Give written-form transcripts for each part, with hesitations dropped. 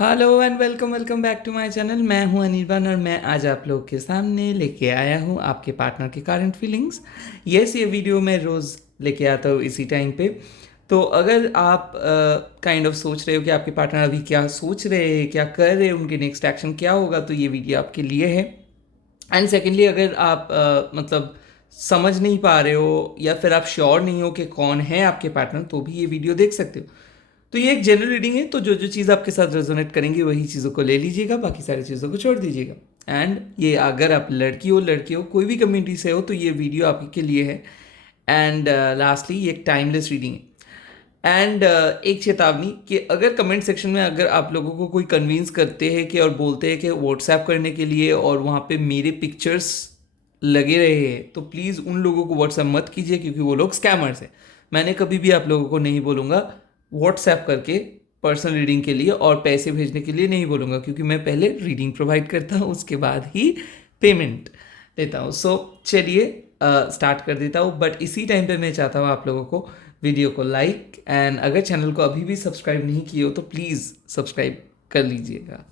Hello and welcome welcome back to my channel. मैं हूं अनिर्बान और मैं आज आप लोग के सामने लेके आया हूं आपके पार्टनर के करंट फीलिंग्स। ये वीडियो मैं रोज़ लेके आता हूं इसी टाइम पे। तो अगर आप काइंड ऑफ सोच रहे हो कि आपके पार्टनर अभी क्या सोच रहे हैं, क्या कर रहे हैं, उनके नेक्स्ट एक्शन क्या होगा, तो ये वीडियो आपके लिए है। एंड सेकेंडली, अगर आप मतलब समझ नहीं पा रहे हो या फिर आप श्योर नहीं हो कि कौन है आपके पार्टनर, तो भी ये वीडियो देख सकते हो। तो ये एक जनरल रीडिंग है, तो जो जो चीज़ आपके साथ रेजोनेट करेंगी वही चीज़ों को ले लीजिएगा, बाकी सारी चीज़ों को छोड़ दीजिएगा। एंड ये अगर आप लड़की हो कोई भी कम्युनिटी से हो, तो ये वीडियो आपके लिए है। एंड लास्टली ये एक टाइमलेस रीडिंग है। एंड एक चेतावनी कि अगर कमेंट सेक्शन में अगर आप लोगों को कोई कन्विंस करते हैं कि और बोलते हैं कि व्हाट्सएप करने के लिए और वहाँ पे मेरे पिक्चर्स लगे रहे हैं, तो प्लीज़ उन लोगों को व्हाट्सएप मत कीजिए, क्योंकि वो लोग स्कैमर्स हैं। मैंने कभी भी आप लोगों को नहीं बोलूँगा व्हाट्सएप करके पर्सनल रीडिंग के लिए और पैसे भेजने के लिए नहीं बोलूँगा, क्योंकि मैं पहले रीडिंग प्रोवाइड करता हूँ, उसके बाद ही पेमेंट लेता हूँ। सो चलिए स्टार्ट कर देता हूँ, बट इसी टाइम पे मैं चाहता हूँ आप लोगों को वीडियो को लाइक एंड अगर चैनल को अभी भी सब्सक्राइब नहीं किए हो तो प्लीज़ सब्सक्राइब कर लीजिएगा।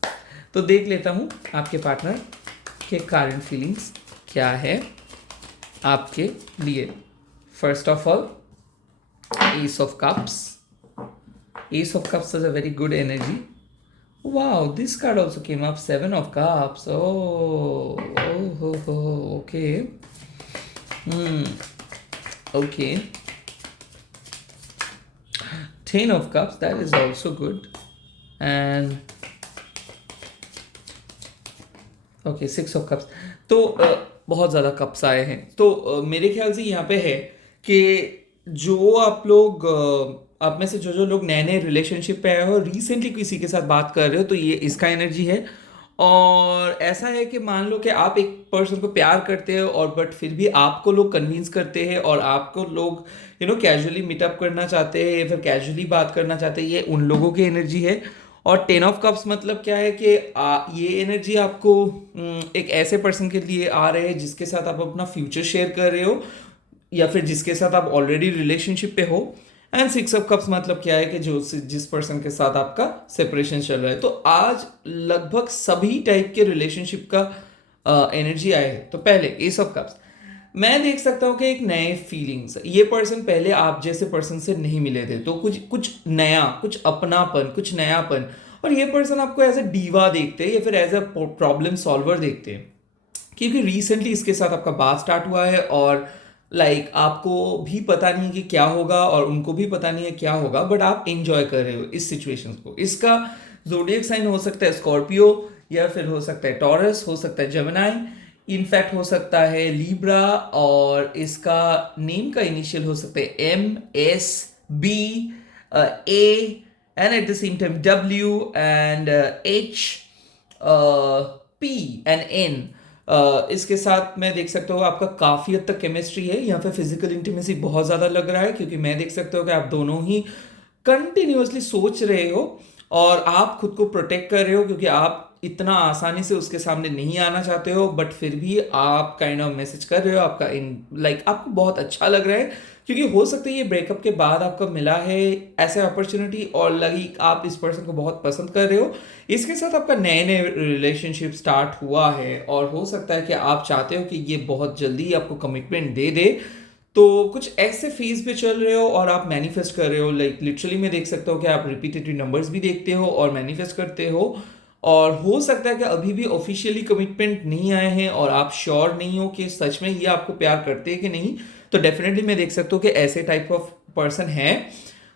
तो देख लेता हूँ आपके पार्टनर के करंट फीलिंग्स क्या है आपके लिए। First of all, S of cups. Ace of Cups has a very good energy. Wow, this card also came up. Seven of Cups. Okay. Okay. Ten of Cups, that is also good. And okay, Six of Cups. तो बहुत ज़्यादा cups आए हैं, तो मेरे ख्याल से यहाँ पे है कि जो आप लोग आप में से जो जो लोग नए नए रिलेशनशिप पे आए हो, रिसेंटली किसी के साथ बात कर रहे हो, तो ये इसका एनर्जी है। और ऐसा है कि मान लो कि आप एक पर्सन को प्यार करते हो और बट फिर भी आपको लोग कन्विंस करते हैं और आपको लोग कैजुअली मीटअप करना चाहते हैं या फिर कैजुअली बात करना चाहते हैं, ये उन लोगों की एनर्जी है। और टेन ऑफ कप्स मतलब क्या है कि ये एनर्जी आपको एक ऐसे पर्सन के लिए आ रहे हैं जिसके साथ आप अपना फ्यूचर शेयर कर रहे हो या फिर जिसके साथ आप ऑलरेडी रिलेशनशिप पे हो। एंड सिक्स ऑफ कप्स मतलब क्या है कि जो जिस पर्सन के साथ आपका सेपरेशन चल रहा है। तो आज लगभग सभी टाइप के रिलेशनशिप का एनर्जी आया है। तो पहले एस ऑफ कप्स, मैं देख सकता हूँ कि एक नए फीलिंग्स, ये पर्सन पहले आप जैसे पर्सन से नहीं मिले थे, तो कुछ कुछ नया, कुछ अपनापन, कुछ नयापन। और ये पर्सन आपको एज अ डीवा देखते हैं या फिर एज अ प्रॉब्लम सॉल्वर देखते हैं, क्योंकि रिसेंटली इसके साथ आपका बात स्टार्ट हुआ है और आपको भी पता नहीं है कि क्या होगा और उनको भी पता नहीं है क्या होगा, बट आप एंजॉय कर रहे हो इस सिचुएशन को। इसका जोडियक साइन हो सकता है स्कॉर्पियो, या फिर हो सकता है टॉरस, हो सकता है जेमिनाई, इनफैक्ट हो सकता है लिब्रा, और इसका नेम का इनिशियल हो सकता है M, S, B, A, and at the same time W and H, P and N। इसके साथ मैं देख सकता हूँ आपका काफ़ी हद तक केमिस्ट्री है, यहाँ पे फिजिकल इंटीमेसी बहुत ज़्यादा लग रहा है, क्योंकि मैं देख सकता हूँ कि आप दोनों ही कंटिन्यूअसली सोच रहे हो और आप खुद को प्रोटेक्ट कर रहे हो, क्योंकि आप इतना आसानी से उसके सामने नहीं आना चाहते हो, बट फिर भी आप काइंड ऑफ मैसेज कर रहे हो। आपका आपको बहुत अच्छा लग रहा है, क्योंकि हो सकता है ये ब्रेकअप के बाद आपको मिला है ऐसे अपॉर्चुनिटी और लगी आप इस पर्सन को बहुत पसंद कर रहे हो। इसके साथ आपका नए नए रिलेशनशिप स्टार्ट हुआ है और हो सकता है कि आप चाहते हो कि ये बहुत जल्दी आपको कमिटमेंट दे दे। तो कुछ ऐसे फेज पे चल रहे हो और आप मैनिफेस्ट कर रहे हो। लिटरली मैं देख सकता हूँ कि आप रिपीटेटिव नंबर्स भी देखते हो और मैनिफेस्ट करते हो। और हो सकता है कि अभी भी ऑफिशियली कमिटमेंट नहीं आए हैं और आप श्योर नहीं हो कि सच में ये आपको प्यार करते हैं कि नहीं। तो डेफिनेटली मैं देख सकता हूँ कि ऐसे टाइप ऑफ पर्सन है।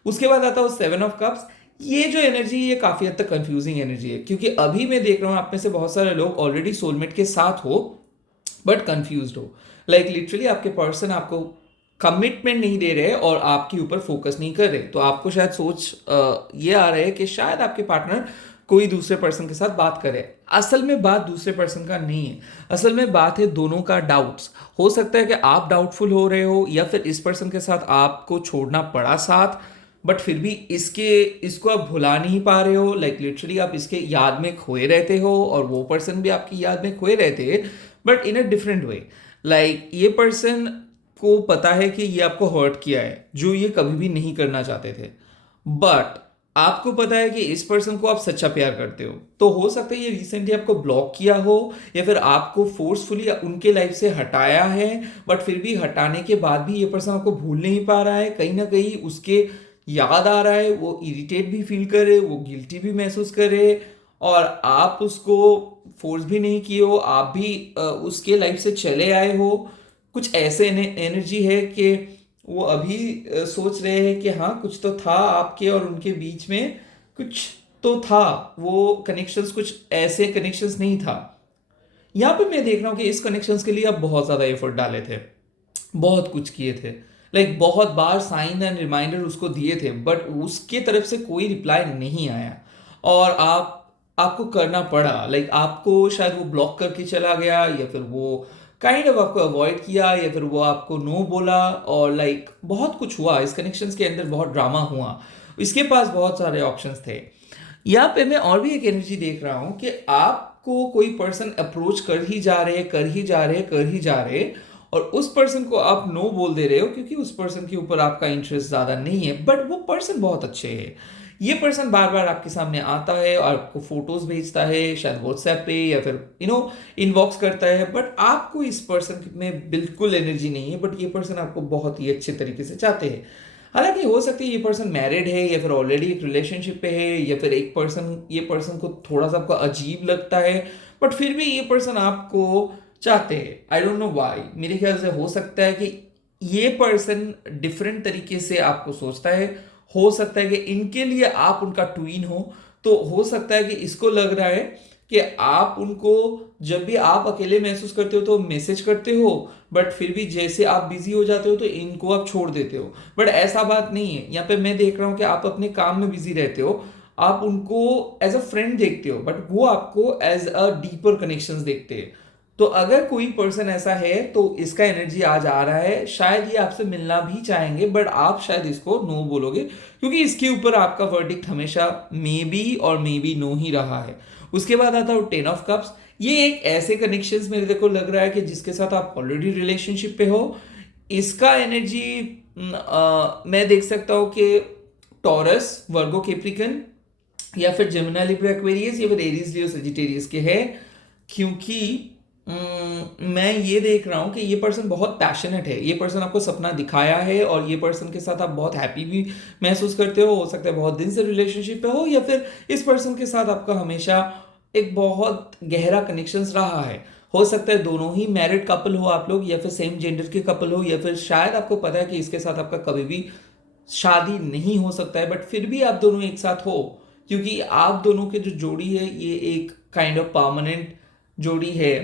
उसके बाद आता हूँ सेवन ऑफ कप्स। ये जो एनर्जी है ये काफी हद तक कंफ्यूजिंग एनर्जी है, क्योंकि अभी मैं देख रहा हूँ आप में से बहुत सारे लोग ऑलरेडी सोलमेट के साथ हो बट कंफ्यूज्ड हो। लिटरली आपके पर्सन आपको कमिटमेंट नहीं दे रहे और आपके ऊपर फोकस नहीं कर रहे। तो आपको शायद सोच ये आ रहा है कि शायद आपके पार्टनर कोई दूसरे पर्सन के साथ बात करे। असल में बात दूसरे पर्सन का नहीं है, असल में बात है दोनों का डाउट्स। हो सकता है कि आप डाउटफुल हो रहे हो या फिर इस पर्सन के साथ आपको छोड़ना पड़ा साथ, बट फिर भी इसको आप भुला नहीं पा रहे हो। लिटरली आप इसके याद में खोए रहते हो और वो पर्सन भी आपकी याद में खोए रहते हैं, but in a different way. ये पर्सन को पता है कि ये आपको हर्ट किया है, जो ये कभी भी नहीं करना चाहते थे, बट आपको पता है कि इस पर्सन को आप सच्चा प्यार करते हो, तो हो सकता है ये रिसेंटली आपको ब्लॉक किया हो या फिर आपको फोर्सफुली उनके लाइफ से हटाया है, बट फिर भी हटाने के बाद भी ये पर्सन आपको भूल नहीं पा रहा है, कहीं ना कहीं उसके याद आ रहा है, वो इरिटेट भी फील करे, वो गिल्टी भी महसूस करे, और आप उसको फोर्स भी नहीं किए हो, आप भी उसके लाइफ से चले आए हो। कुछ ऐसे एनर्जी है कि वो अभी सोच रहे हैं कि हाँ कुछ तो था आपके और उनके बीच में, कुछ तो था, वो कनेक्शंस कुछ ऐसे कनेक्शंस नहीं था। यहाँ पे मैं देख रहा हूँ कि इस कनेक्शंस के लिए आप बहुत ज़्यादा एफर्ट डाले थे, बहुत कुछ किए थे, लाइक बहुत बार साइन एंड रिमाइंडर उसको दिए थे, बट उसके तरफ से कोई रिप्लाई नहीं आया, और आपको करना पड़ा, लाइक आपको शायद वो ब्लॉक करके चला गया, या फिर वो काइंड ऑफ आपको अवॉइड किया, या फिर वो आपको नो बोला, और लाइक बहुत कुछ हुआ इस कनेक्शंस के अंदर, बहुत ड्रामा हुआ, इसके पास बहुत सारे ऑप्शंस थे। यहाँ पे मैं और भी एक एनर्जी देख रहा हूँ कि आपको कोई पर्सन अप्रोच कर ही जा रहे, कर ही जा रहे, कर ही जा रहे, और उस पर्सन को आप नो बोल दे रहे हो क्योंकि उस पर्सन के ऊपर आपका इंटरेस्ट ज़्यादा नहीं है, बट वो पर्सन बहुत अच्छे है। ये पर्सन बार बार आपके सामने आता है और आपको फोटोज भेजता है, शायद व्हाट्सएप पे या फिर इनबॉक्स करता है, बट आपको इस पर्सन में बिल्कुल एनर्जी नहीं है, बट ये पर्सन आपको बहुत ही अच्छे तरीके से चाहते हैं। हालांकि हो सकती है ये पर्सन मैरिड है, या फिर ऑलरेडी एक रिलेशनशिप पे है, या फिर ये पर्सन को थोड़ा सा आपको अजीब लगता है, बट फिर भी ये पर्सन आपको चाहते हैं। आई डोंट नो व्हाई, मेरे ख्याल से हो सकता है कि ये पर्सन डिफरेंट तरीके से आपको सोचता है, हो सकता है कि इनके लिए आप उनका ट्वीन हो, तो हो सकता है कि इसको लग रहा है कि आप उनको जब भी आप अकेले महसूस करते हो तो मैसेज करते हो, बट फिर भी जैसे आप बिजी हो जाते हो तो इनको आप छोड़ देते हो, बट ऐसा बात नहीं है। यहाँ पे मैं देख रहा हूँ कि आप अपने काम में बिजी रहते हो, आप उनको एज अ फ्रेंड देखते हो, बट वो आपको एज अ डीपर कनेक्शंस देखते हैं। तो अगर कोई पर्सन ऐसा है तो इसका एनर्जी आज आ रहा है, शायद ये आपसे मिलना भी चाहेंगे, बट आप शायद इसको नो बोलोगे क्योंकि इसके ऊपर आपका वर्डिक्ट हमेशा मे बी और मे बी नो ही रहा है। उसके बाद आता है 10 ऑफ कप्स। ये एक ऐसे कनेक्शंस मेरे को लग रहा है कि जिसके साथ आप ऑलरेडी रिलेशनशिप पे हो। इसका एनर्जी मैं देख सकता हूँ कि टॉरस, वर्गो, कैप्रिकन, या फिर जेमिनी, लिब्रा, एक्वेरियस, या फिर एरीज, लियो, सजिटेरियस के है, क्योंकि मैं ये देख रहा हूँ कि ये पर्सन बहुत पैशनेट है, ये पर्सन आपको सपना दिखाया है, और ये पर्सन के साथ आप बहुत हैप्पी भी महसूस करते हो सकता है बहुत दिन से रिलेशनशिप पे हो, या फिर इस पर्सन के साथ आपका हमेशा एक बहुत गहरा कनेक्शंस रहा है। हो सकता है दोनों ही मैरिड कपल हो आप लोग, या फिर सेम जेंडर के कपल हो, या फिर शायद आपको पता है कि इसके साथ आपका कभी भी शादी नहीं हो सकता है, बट फिर भी आप दोनों एक साथ हो, क्योंकि आप दोनों के जो जोड़ी है ये एक काइंड ऑफ परमानेंट जोड़ी है।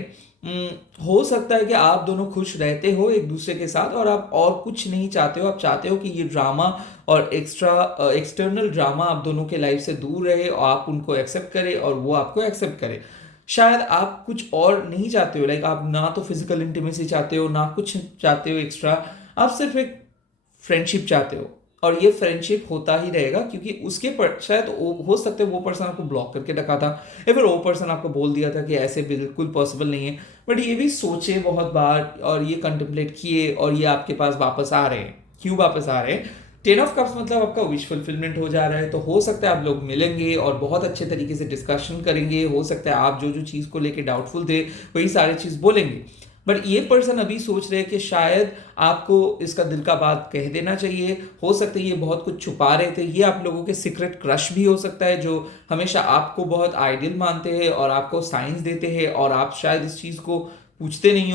हो सकता है कि आप दोनों खुश रहते हो एक दूसरे के साथ, और आप और कुछ नहीं चाहते हो, आप चाहते हो कि ये ड्रामा और एक्सटर्नल ड्रामा आप दोनों के लाइफ से दूर रहे, और आप उनको एक्सेप्ट करें और वो आपको एक्सेप्ट करे। शायद आप कुछ और नहीं चाहते हो, लाइक आप ना तो फिजिकल इंटीमेसी चाहते हो, ना कुछ चाहते हो एक्स्ट्रा, आप सिर्फ एक फ्रेंडशिप चाहते हो, और ये फ्रेंडशिप होता ही रहेगा, क्योंकि उसके पर शायद हो सकता है वो पर्सन आपको ब्लॉक करके रखा था, या फिर वो पर्सन आपको बोल दिया था कि ऐसे बिल्कुल पॉसिबल नहीं है, बट ये भी सोचे बहुत बार और ये कंtemplate किए, और ये आपके पास वापस आ रहे हैं। क्यों वापस आ रहे हैं? 10 ऑफ कप्स मतलब आपका विश फुलफिलमेंट हो जा रहा है, तो हो सकता है आप लोग मिलेंगे और बहुत अच्छे तरीके से डिस्कशन करेंगे, हो सकता है आप जो जो चीज़ को लेके डाउटफुल थे वही सारी चीज़ बोलेंगे, बट ये पर्सन अभी सोच रहे हैं कि शायद आपको इसका दिल का बात कह देना चाहिए। हो सकता है ये बहुत कुछ छुपा रहे थे, ये आप लोगों के सीक्रेट क्रश भी हो सकता है, जो हमेशा आपको बहुत आइडियल मानते हैं और आपको साइंस देते हैं, और आप शायद इस चीज़ को पूछते नहीं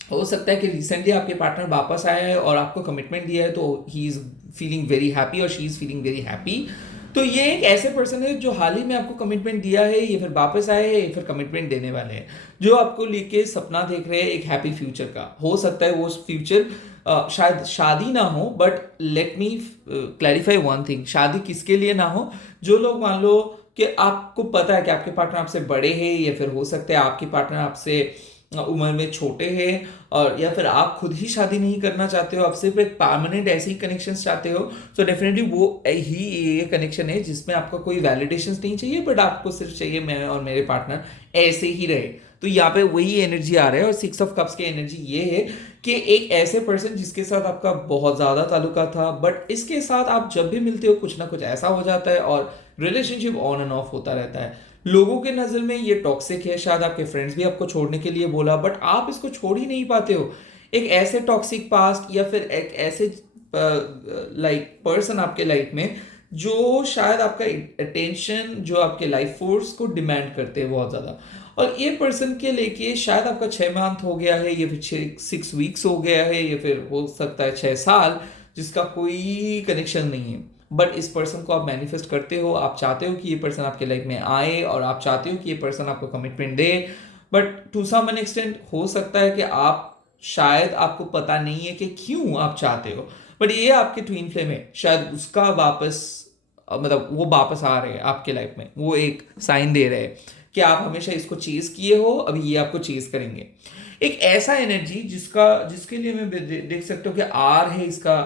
हो सकता है कि रिसेंटली आपके पार्टनर वापस आया है और आपको कमिटमेंट दिया है, तो he is feeling very happy और she is feeling very happy. तो ये एक ऐसे पर्सन है जो हाल ही में आपको कमिटमेंट दिया है, ये फिर वापस आए हैं, ये फिर कमिटमेंट देने वाले हैं, जो आपको लेके सपना देख रहे हैं एक हैप्पी फ्यूचर का। हो सकता है वो फ्यूचर शायद शादी ना हो, but let me clarify one thing, शादी किसके लिए ना हो? जो लोग मान लो कि आपको पता है कि आपके पार्टनर आपसे बड़े हैं, या फिर हो सकता है आपके पार्टनर आपसे उम्र में छोटे हैं, और या फिर आप खुद ही शादी नहीं करना चाहते हो, आप सिर्फ एक परमानेंट ऐसे ही कनेक्शन चाहते हो, तो डेफिनेटली वो ही ये कनेक्शन है जिसमें आपका कोई वैलिडेशन नहीं चाहिए, बट आपको सिर्फ चाहिए मैं और मेरे पार्टनर ऐसे ही रहे। तो यहाँ पे वही एनर्जी आ रहा है। और 6 ऑफ कप्स की एनर्जी ये है कि एक ऐसे पर्सन जिसके साथ आपका बहुत ज़्यादा ताल्लुका था, बट इसके साथ आप जब भी मिलते हो कुछ ना कुछ ऐसा हो जाता है और रिलेशनशिप ऑन एंड ऑफ होता रहता है। लोगों के नज़र में ये टॉक्सिक है, शायद आपके फ्रेंड्स भी आपको छोड़ने के लिए बोला, बट आप इसको छोड़ ही नहीं पाते हो। एक ऐसे टॉक्सिक पास्ट या फिर एक ऐसे लाइक पर्सन आपके लाइफ में जो शायद आपका अटेंशन, जो आपके लाइफ फोर्स को डिमांड करते हैं बहुत ज़्यादा। और ये पर्सन के लेके शायद आपका 6 मंथ हो गया है, या फिर 6 वीक्स हो गया है, या फिर हो सकता है 6 साल, जिसका कोई कनेक्शन नहीं है। बट इस पर्सन को आप मैनिफेस्ट करते हो, आप चाहते हो कि ये पर्सन आपके लाइफ में आए, और आप चाहते हो कि ये पर्सन आपको कमिटमेंट दे। But to some an extent हो सकता है कि आप शायद आपको पता नहीं है कि क्यों आप चाहते हो, बट ये आपके ट्विन फ्लेम है, शायद उसका वापस मतलब वो वापस आ रहे हैं आपके लाइफ में, वो एक साइन दे रहे हैं कि आप हमेशा इसको चेज किए हो, अभी ये आपको चेज करेंगे। एक ऐसा एनर्जी जिसके लिए मैं देख सकता हूँ कि आर है इसका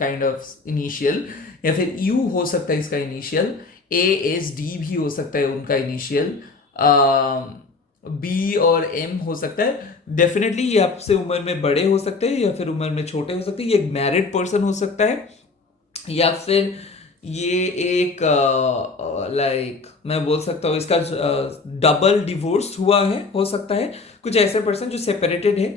काइंड ऑफ इनिशियल, या फिर यू हो सकता है इसका इनिशियल, ASD भी हो सकता है उनका इनिशियल, बी और एम हो सकता है। डेफिनेटली ये आपसे उम्र में बड़े हो सकते हैं, या फिर उम्र में छोटे हो सकते हैं। ये एक मैरिड पर्सन हो सकता है, या फिर ये एक लाइक मैं बोल सकता हूँ इसका डबल डिवोर्स हुआ है, हो सकता है। कुछ ऐसे पर्सन जो सेपरेटेड है,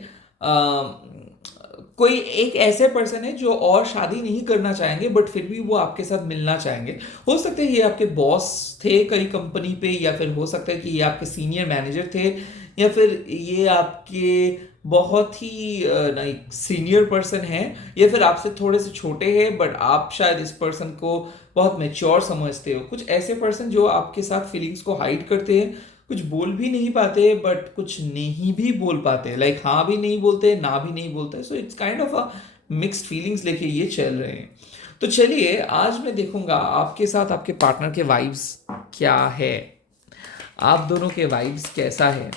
कोई एक ऐसे पर्सन है जो और शादी नहीं करना चाहेंगे, बट फिर भी वो आपके साथ मिलना चाहेंगे। हो सकता है ये आपके बॉस थे कई कंपनी पे, या फिर हो सकता है कि ये आपके सीनियर मैनेजर थे, या फिर ये आपके बहुत ही लाइक सीनियर पर्सन है, या फिर आपसे थोड़े से छोटे हैं, बट आप शायद इस पर्सन को बहुत मेच्योर समझते हो। कुछ ऐसे पर्सन जो आपके साथ फीलिंग्स को हाइड करते हैं, कुछ बोल भी नहीं पाते, बट कुछ नहीं भी बोल पाते, लाइक हाँ भी नहीं बोलते, ना भी नहीं बोलते। So it's kind of a mixed feelings लेके ये चल रहे हैं। तो चलिए आज मैं देखूंगा आपके साथ आपके पार्टनर के वाइब्स क्या है, आप दोनों के वाइब्स कैसा है,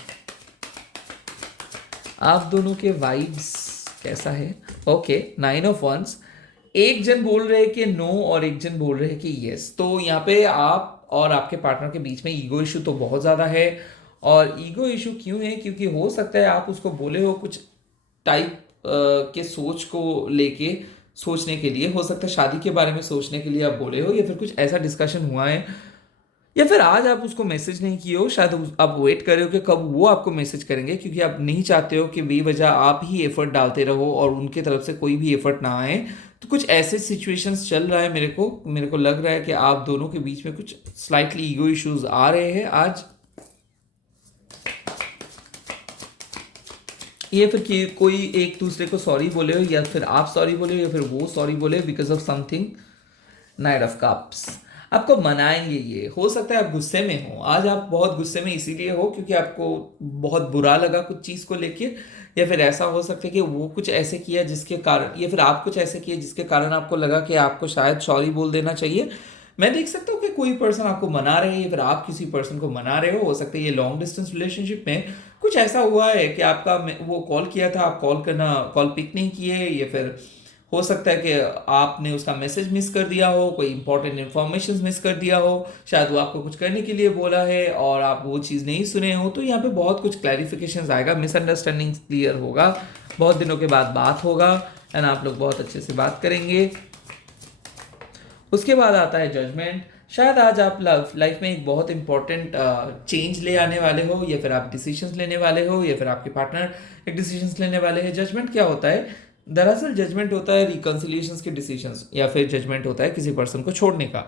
आप दोनों के वाइब्स कैसा है। Okay, 9 of once. एक जन बोल रहे हैं कि नो, और एक जन बोल रहे हैं कि यस। तो यहाँ पे आप और आपके पार्टनर के बीच में ईगो इशू तो बहुत ज़्यादा है। और ईगो इशू क्यों है? क्योंकि हो सकता है आप उसको बोले हो कुछ टाइप के सोच को लेके सोचने के लिए, हो सकता है शादी के बारे में सोचने के लिए आप बोले हो, या फिर कुछ ऐसा डिस्कशन हुआ है, या फिर आज आप उसको मैसेज नहीं किए हो, शायद आप वेट कर रहे हो कि कब वो आपको मैसेज करेंगे, क्योंकि आप नहीं चाहते हो कि बेवजह आप ही एफर्ट डालते रहो और उनके तरफ से कोई भी एफर्ट ना आए। तो कुछ ऐसे सिचुएशंस चल रहा है, मेरे को लग रहा है कि आप दोनों के बीच में कुछ स्लाइटली ईगो इश्यूज आ रहे हैं आज। ये फिर कि कोई एक दूसरे को सॉरी बोले हो, या फिर आप सॉरी बोले हो, या फिर वो सॉरी बोले because of something. Night of cups आपको मनाएंगे। ये हो सकता है आप गुस्से में हो आज, आप बहुत गुस्से में इसीलिए हो क्योंकि आपको बहुत बुरा लगा कुछ चीज़ को लेके, या फिर ऐसा हो सकता है कि वो कुछ ऐसे किया जिसके कारण, या फिर आप कुछ ऐसे किए जिसके कारण आपको लगा कि आपको शायद सॉरी बोल देना चाहिए। मैं देख सकता हूँ कि कोई पर्सन आपको मना रहे हैं, या फिर आप किसी पर्सन को मना रहे हो सकता है ये लॉन्ग डिस्टेंस रिलेशनशिप में कुछ ऐसा हुआ है कि आपका वो कॉल किया था, आप कॉल पिक नहीं किए, या फिर हो सकता है कि आपने उसका मैसेज मिस कर दिया हो, कोई इंपॉर्टेंट इन्फॉर्मेशन मिस कर दिया हो, शायद वो आपको कुछ करने के लिए बोला है और आप वो चीज़ नहीं सुने हो। तो यहाँ पे बहुत कुछ क्लैरिफिकेशंस आएगा, मिसअंडरस्टैंडिंग क्लियर होगा, बहुत दिनों के बाद बात होगा, एंड आप लोग बहुत अच्छे से बात करेंगे। उसके बाद आता है जजमेंट। शायद आज आप लाइफ में एक बहुत इंपॉर्टेंट चेंज ले आने वाले हो, या फिर आप डिसीजंस लेने वाले हो, या फिर आपके पार्टनर एक डिसीजंस लेने वाले हैं। जजमेंट क्या होता है? दरअसल जजमेंट होता है रिकन्सिलिएशंस के डिसीजंस, या फिर जजमेंट होता है किसी पर्सन को छोड़ने का।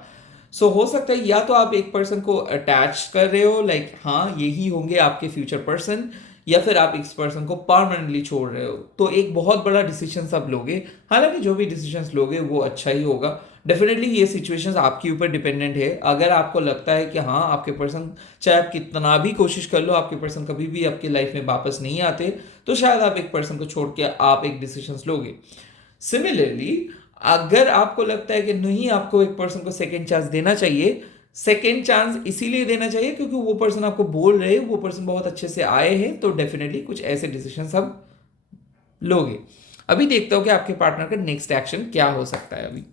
सो हो सकता है या तो आप एक पर्सन को अटैच कर रहे हो, लाइक हाँ यही होंगे आपके फ्यूचर पर्सन, या फिर आप इस पर्सन को परमानेंटली छोड़ रहे हो। तो एक बहुत बड़ा डिसीजन आप लोगे, हालांकि जो भी डिसीजन लोगे वो अच्छा ही होगा। डेफिनेटली ये सिचुएशंस आपके ऊपर डिपेंडेंट है। अगर आपको लगता है कि हाँ आपके पर्सन, चाहे आप कितना भी कोशिश कर लो, आपके पर्सन कभी भी आपके लाइफ में वापस नहीं आते, तो शायद आप एक पर्सन को छोड़ के आप एक डिसीजन लोगे। सिमिलरली अगर आपको लगता है कि नहीं आपको एक पर्सन को सेकेंड चांस देना चाहिए, सेकेंड चांस इसीलिए देना चाहिए क्योंकि वो पर्सन आपको बोल रहे हैं, वो पर्सन बहुत अच्छे से आए हैं, तो डेफिनेटली कुछ ऐसे डिसीजन आप लोगे। अभी देखते हो कि आपके पार्टनर का नेक्स्ट एक्शन क्या हो सकता है। अभी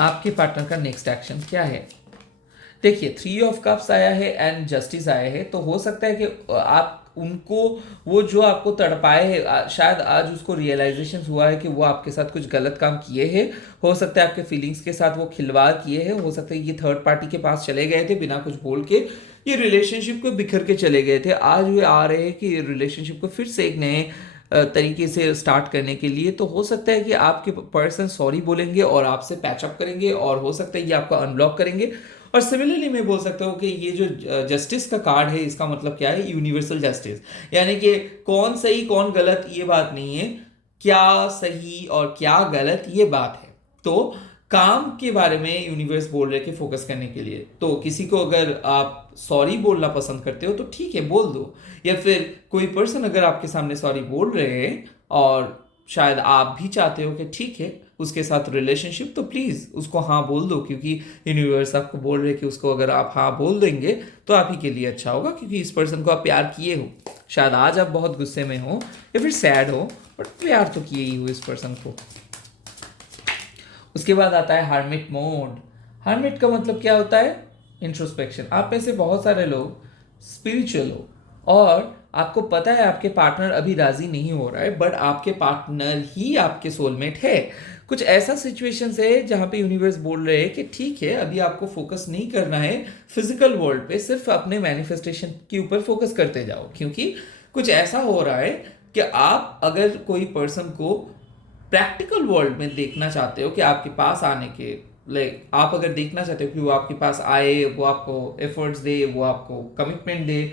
आपके पार्टनर का नेक्स्ट एक्शन क्या है? देखिए, 3 ऑफ कप्स आया है एंड जस्टिस आया है, तो हो सकता है कि आप उनको, वो जो आपको तड़पाए है, शायद आज उसको रियलाइजेशन हुआ है कि वो आपके साथ कुछ गलत काम किए हैं। हो सकता है आपके फीलिंग्स के साथ वो खिलवाड़ किए हैं, हो सकता है ये थर्ड पार्टी के पास चले गए थे बिना कुछ बोल के, ये रिलेशनशिप को बिखर के चले गए थे। आज वे आ रहे हैं कि रिलेशनशिप को फिर से एक नए तरीके से स्टार्ट करने के लिए। तो हो सकता है कि आपके पर्सन सॉरी बोलेंगे और आपसे पैचअप करेंगे, और हो सकता है ये आपको अनब्लॉक करेंगे। और सिमिलरली मैं बोल सकता हूँ कि ये जो जस्टिस का कार्ड है, इसका मतलब क्या है? यूनिवर्सल जस्टिस, यानी कि कौन सही कौन गलत ये बात नहीं है, क्या सही और क्या गलत ये बात है। तो काम के बारे में यूनिवर्स बोल रहे कि फोकस करने के लिए, तो किसी को अगर आप सॉरी बोलना पसंद करते हो तो ठीक है, बोल दो। या फिर कोई पर्सन अगर आपके सामने सॉरी बोल रहे हैं और शायद आप भी चाहते हो कि ठीक है उसके साथ रिलेशनशिप, तो प्लीज़ उसको हाँ बोल दो, क्योंकि यूनिवर्स आपको बोल रहे कि उसको अगर आप हाँ बोल देंगे तो आप ही के लिए अच्छा होगा, क्योंकि इस पर्सन को आप प्यार किए हो। शायद आज आप बहुत गुस्से में हो या फिर सैड हो, बट प्यार तो किए ही हो इस पर्सन को। उसके बाद आता है हार्मिट मोड। हार्मिट का मतलब क्या होता है? इंट्रोस्पेक्शन। आप में से बहुत सारे लोग स्पिरिचुअल हो और आपको पता है आपके पार्टनर अभी राजी नहीं हो रहा है, बट आपके पार्टनर ही आपके सोलमेट है। कुछ ऐसा सिचुएशंस है जहां पे यूनिवर्स बोल रहे हैं कि ठीक है, अभी आपको फोकस नहीं करना है फिजिकल वर्ल्ड पे, सिर्फ अपने मैनिफेस्टेशन के ऊपर फोकस करते जाओ। क्योंकि कुछ ऐसा हो रहा है कि आप अगर कोई पर्सन को प्रैक्टिकल वर्ल्ड में देखना चाहते हो कि आपके पास आने के, लाइक आप अगर देखना चाहते हो कि वो आपके पास आए, वो आपको एफर्ट्स दे, वो आपको कमिटमेंट दे,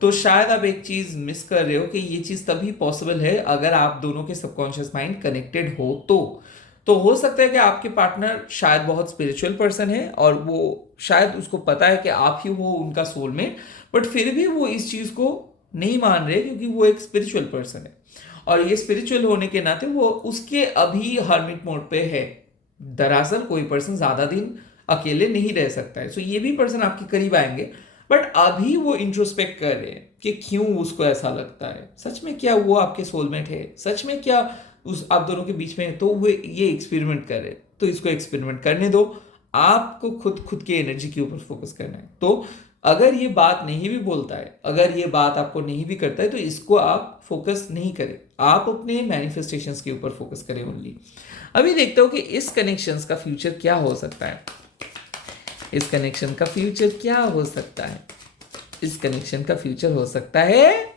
तो शायद आप एक चीज मिस कर रहे हो कि ये चीज तभी पॉसिबल है अगर आप दोनों के सबकॉन्शियस माइंड कनेक्टेड हो। तो हो सकता है कि आपके पार्टनर शायद बहुत स्पिरिचुअल पर्सन है और वो शायद उसको पता है कि आप ही हो उनका सोलमेट, बट फिर भी वो इस चीज को नहीं मान रहे क्योंकि वो एक स्पिरिचुअल पर्सन है, और ये स्पिरिचुअल होने के नाते वो उसके अभी हर्मिट मोड पे है। दरअसल कोई पर्सन ज्यादा दिन अकेले नहीं रह सकता है, सो ये भी पर्सन आपके करीब आएंगे, बट अभी वो इंट्रोस्पेक्ट कर रहे हैं कि क्यों उसको ऐसा लगता है, सच में क्या वो आपके सोलमेट है, सच में क्या उस आप दोनों के बीच में है। तो वो ये एक्सपेरिमेंट कर रहे हैं, तो इसको एक्सपेरिमेंट करने दो। आपको खुद के एनर्जी के ऊपर फोकस करना है। तो अगर ये बात नहीं भी बोलता है, अगर ये बात आपको नहीं भी करता है, तो इसको आप फोकस नहीं करें, आप अपने मैनिफेस्टेशंस के ऊपर फोकस करें ओनली। अभी देखते हो कि इस कनेक्शंस का फ्यूचर क्या हो सकता है। इस कनेक्शन का फ्यूचर क्या हो सकता है? इस कनेक्शन का फ्यूचर हो सकता है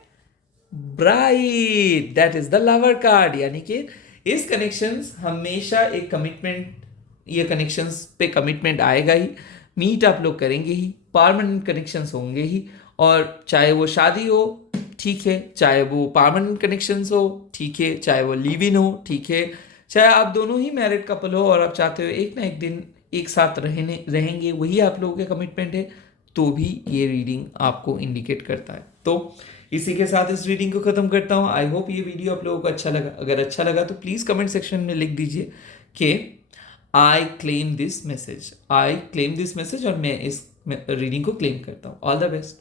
bright, that is the lover card. यानी कि इस कनेक्शंस हमेशा एक कमिटमेंट, ये कनेक्शंस पे कमिटमेंट आएगा ही, मीट आप लोग करेंगे ही, परमानेंट कनेक्शंस होंगे ही, और चाहे वो शादी हो ठीक है, चाहे वो परमानेंट कनेक्शंस हो ठीक है, चाहे वो लिव इन हो ठीक है, चाहे आप दोनों ही मैरिड कपल हो और आप चाहते हो एक ना एक दिन एक साथ रहेंगे, वही आप लोगों के कमिटमेंट है, तो भी ये रीडिंग आपको इंडिकेट करता है। तो इसी के साथ इस रीडिंग को खत्म करता हूँ। आई होप ये वीडियो आप लोगों को अच्छा लगा। अगर अच्छा लगा तो प्लीज़ कमेंट सेक्शन में लिख दीजिए कि I claim this message, I claim this message, और मैं इस रीडिंग को क्लेम करता हूँ। All the best.